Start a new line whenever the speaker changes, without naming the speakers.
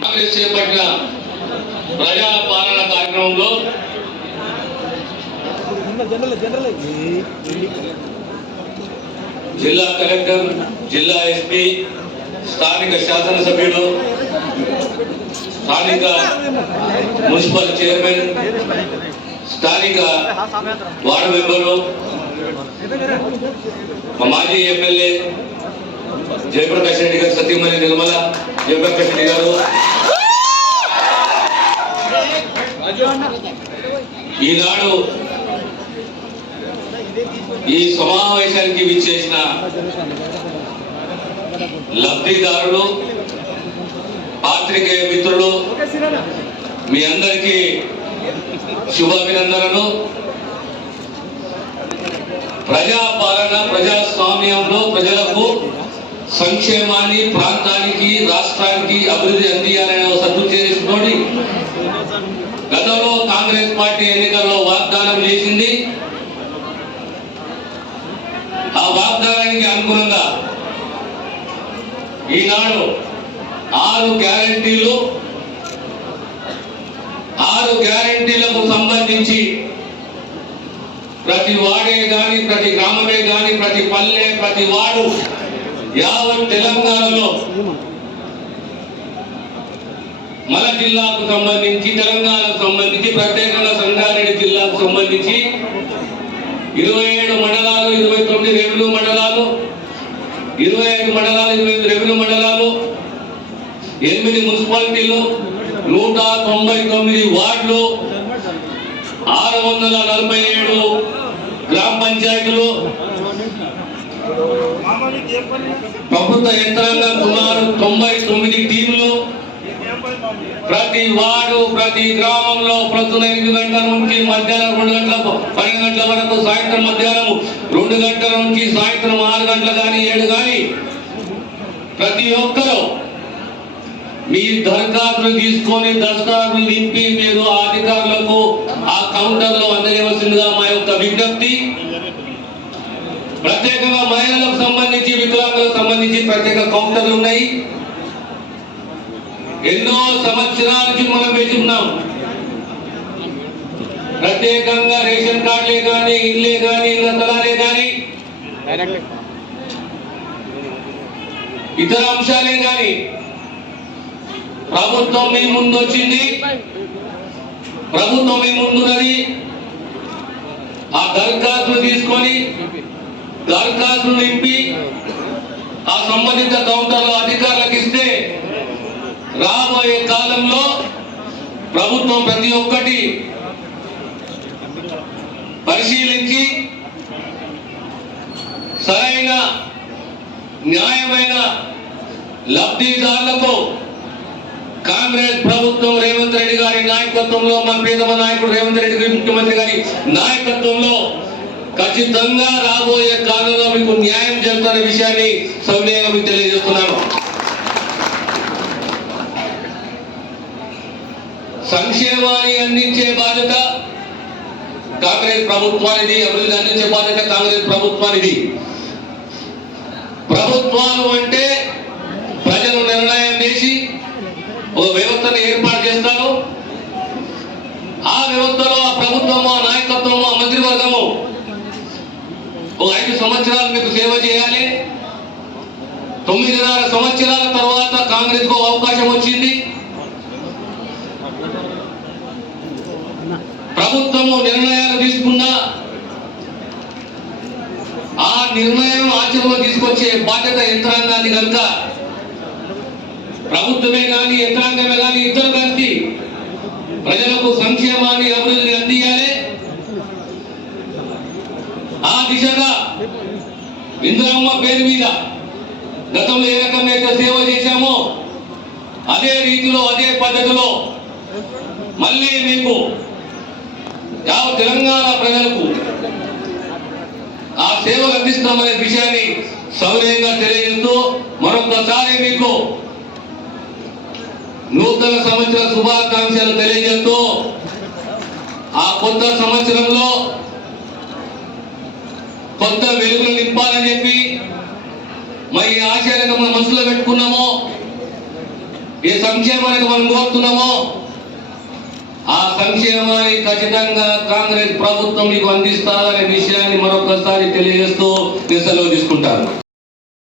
కాంగ్రెస్ చేపట్టిన ప్రజా పాలన కార్యక్రమంలో జిల్లా కలెక్టర్ జిల్లా ఎస్పీ స్థానిక శాసనసభ్యులు స్థానిక మున్సిపల్ చైర్మన్ స్థానిక వార్డు మెంబరు మాజీ ఎమ్మెల్యే జయప్రకాష్ రెడ్డి గారు సతీమణి నిర్మల జయప్రకాష్ రెడ్డి గారు. ఈనాడు ఈ సమావేశానికి విచ్చేసిన లబ్ధిదారులు పాత్రికేయ మిత్రులు మీ అందరికీ శుభాభినందనలు. ప్రజాపాలన ప్రజాస్వామ్యంలో ప్రజలకు సంక్షేమాన్ని ప్రాంతానికి రాష్ట్రానికి అభివృద్ధి అందియాలనే ఒక సదుద్దేశంతోటి గతంలో కాంగ్రెస్ పార్టీ ఎన్నికల్లో వాగ్దానం చేసింది. ఆ వాగ్దానానికి అనుగుణంగా ఈనాడు ఆరు గ్యారంటీలు ఆరు గ్యారంటీలకు సంబంధించి ప్రతి వాడే కానీ ప్రతి గ్రామమే కానీ ప్రతి పల్లె ప్రతి వాడు యావత్ తెలంగాణలో మన జిల్లాకు సంబంధించి తెలంగాణకు సంబంధించి ప్రత్యేకంగా సంగారెడ్డి జిల్లాకు సంబంధించి ఇరవై ఏడు మండలాలు ఇరవై తొమ్మిది రెవెన్యూ మండలాలు ఇరవై ఐదు మండలాలు ఇరవై ఐదు రెవెన్యూ మండలాలు ఎనిమిది మున్సిపాలిటీలు నూట తొంభై తొమ్మిది వార్డులు ఆరు వందల నలభై ఏడు గ్రామ పంచాయతీలు ప్రభుత్వ యంత్రాంగం సుమారు తొంభై తొమ్మిది టీంలు ప్రతి వార్డు ప్రతి గ్రామంలో ప్రొద్దున ఎనిమిది గంటల నుంచి మధ్యాహ్నం రెండు గంటల పన్నెండు గంటల వరకు సాయంత్రం మధ్యాహ్నం రెండు గంటల నుంచి సాయంత్రం ఆరు గంటలు కానీ ఏడు కానీ ప్రతి ఒక్కరూ మీ దరఖాస్తులు తీసుకొని దరఖాస్తులు నింపి మీరు ఆ అధికారులకు ఆ కౌంటర్లో అందజేయవలసిందిగా మా యొక్క విజ్ఞప్తి ప్రత్యేకంగా మహిళలకు సంబంధించి వికలాంగులకు సంబంధించి ప్రత్యేక కౌంటర్లు ఉన్నాయి. ఎన్నో సంవత్సరాల నుంచి మనం వేసుకున్నాం ఉన్నాం ప్రత్యేకంగా రేషన్ కార్డులే కానీ ఇల్లే కానీ ఇళ్ళ స్థలాలే కానీ ఇతర అంశాలే కానీ ప్రభుత్వం మీ ముందు వచ్చింది. ప్రభుత్వం మీ ముందున్నది. ఆ దరఖాస్తులు తీసుకొని దరఖాస్తులు నింపి సంబంధిత కౌంటర్లో అధికారులకు ఇస్తే రాబోయే కాలంలో ప్రభుత్వం ప్రతి ఒక్కటి పరిశీలించి సరైన న్యాయమైన లబ్ధిదారులకు కాంగ్రెస్ ప్రభుత్వం రేవంత్ రెడ్డి గారి నాయకత్వంలో మన ప్రియతమ నాయకుడు రేవంత్ రెడ్డి గారి ముఖ్యమంత్రి గారి నాయకత్వంలో ఖచ్చితంగా రాబోయే కాలంలో మీకు న్యాయం చేస్తున్న విషయాన్ని సవినయంగా మీకు తెలియజేస్తున్నాను. సంక్షేమాన్ని అందించే బాధ్యత కాంగ్రెస్ ప్రభుత్వానిది అభివృద్ధి అందించే బాధ్యత కాంగ్రెస్ ప్రభుత్వానిది. ప్రభుత్వాలు అంటే ప్రజలు నిర్ణయం చేసి ఒక వ్యవస్థను ఏర్పాటు చేస్తారు ఆ వ్యవస్థలో ఆ ప్రభుత్వము ఆ నాయకత్వము ఆ మంత్రివర్గము ఒక ఐదు సంవత్సరాలు మీకు సేవ చేయాలి. తొమ్మిదిన్నర సంవత్సరాల తర్వాత కాంగ్రెస్కు అవకాశం వచ్చింది. ప్రభుత్వము నిర్ణయాలు తీసుకున్నా ఆ నిర్ణయం ఆచరణలో తీసుకొచ్చే బాధ్యత యంత్రాంగాన్ని కనుక ప్రభుత్వమే కానీ యంత్రాంగమే కానీ ఇద్దరు కలిసి ప్రజలకు సంక్షేమాన్ని అభివృద్ధిని అందియాలి. ఆ దిశగా ఇందిరమ్మ పేరు మీద గతంలో ఏ రకంగా అయితే సేవ చేశామో అదే రీతిలో అదే పద్ధతిలో మళ్ళీ మీకు తెలంగాణ ప్రజలకు ఆ సేవలు అందిస్తామనే విషయాన్ని సౌర్యంగా తెలియజేస్తూ మరొకసారి మీకు నూతన సంవత్సర శుభాకాంక్షలు తెలియజేస్తూ ఆ కొత్త సంవత్సరంలో కొత్త వెలుగులు నింపాలని చెప్పి మరి ఈ ఆశయాలను మన మనసులో పెట్టుకున్నామో ఏ సంక్షేమానికి మనం కోరుతున్నామో ఆ సంక్షేమాన్ని ఖచ్చితంగా కాంగ్రెస్ ప్రభుత్వం మీకు అందిస్తారనే విషయాన్ని మరొకసారి తెలియజేస్తూ నేను సెలవు తీసుకుంటాను.